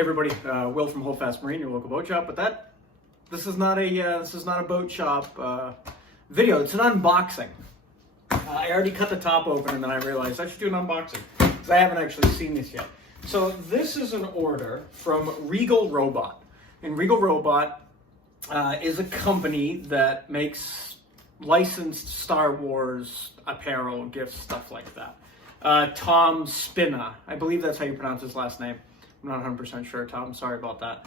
Hey everybody, Will from Hold Fast Marine, your local boat shop. But this is not a boat shop video. It's an unboxing. I already cut the top open, and then I realized I should do an unboxing because I haven't actually seen this yet. So this is an order from Regal Robot, and Regal Robot is a company that makes licensed Star Wars apparel, gifts, stuff like that. Tom Spina, I believe that's how you pronounce his last name. I'm not 100% sure, Tom. Sorry about that.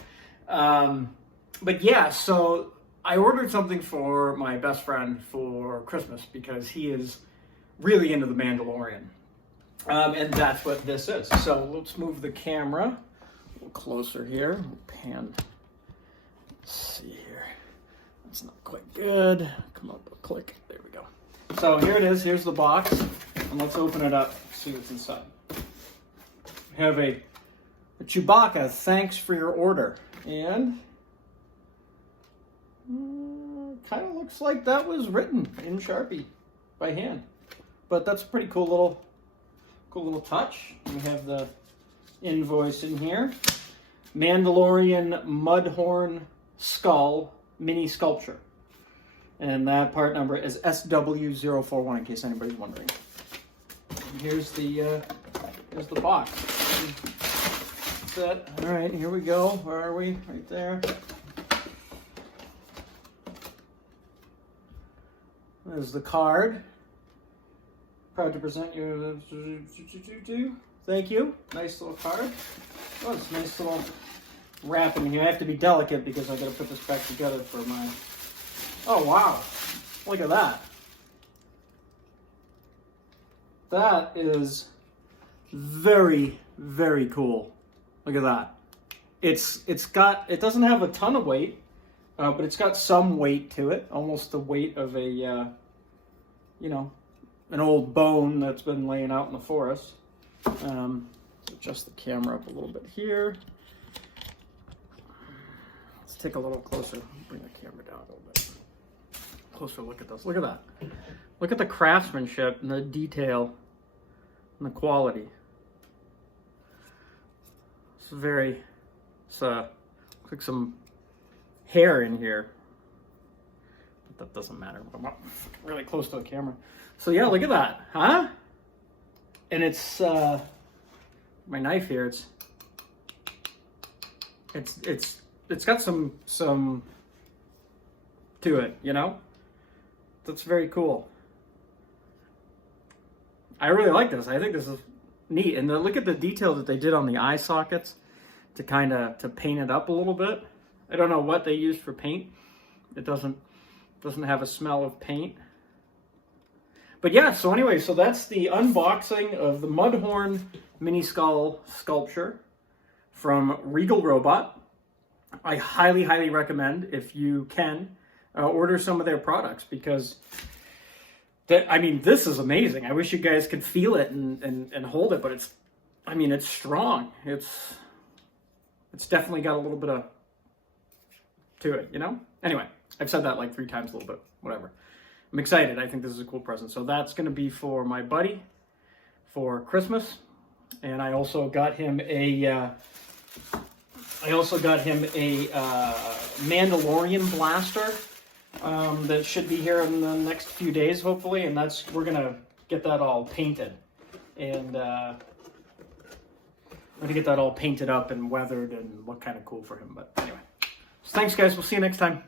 But yeah, so I ordered something for my best friend for Christmas because he is really into The Mandalorian. And that's what this is. So let's move the camera a little closer here. We'll pan. Let's see here. That's not quite good. Come up, click. There we go. So here it is. Here's the box. And let's open it up, see what's inside. We have a Chewbacca, thanks for your order. And kind of looks like that was written in Sharpie by hand. But that's a pretty cool little touch. We have the invoice in here. Mandalorian mudhorn skull mini sculpture. And that part number is SW041 in case anybody's wondering. And here's the box. All right, here we go. Where are we? Right there. There's the card. Proud to present you. Thank you. Nice little card. Oh, it's a nice little wrap in here. I have to be delicate because I got to put this back together for my. Oh wow! Look at that. That is very, very cool. Look at that. It doesn't have a ton of weight, but it's got some weight to it, almost the weight of a, an old bone that's been laying out in the forest. Adjust the camera up a little bit here. Let's take a little closer, bring the camera down a little bit. Closer look at this. Look at that. Look at the craftsmanship and the detail and the quality. It's like some hair in here, but that doesn't matter. I'm up really close to the camera. So yeah, look at that, huh? And it's my knife here. It's got some to it, you know. That's very cool. I really like this. I think this is neat. And look at the detail that they did on the eye sockets to paint it up a little bit. I don't know what they used for paint. It doesn't have a smell of paint. But yeah, so anyway, so that's the unboxing of the Mudhorn mini skull sculpture from Regal Robot. I highly, highly recommend, if you can, order some of their products because this is amazing. I wish you guys could feel it and hold it, but it's strong. It's definitely got a little bit of to it, you know? Anyway, I've said that like 3 times, a little bit, whatever. I'm excited. I think this is a cool present. So that's going to be for my buddy for Christmas. And I also got him a Mandalorian blaster. That should be here in the next few days, hopefully, and we're gonna get that all painted, and I'm gonna get that all painted up and weathered and look kind of cool for him. But anyway, so thanks guys. We'll see you next time.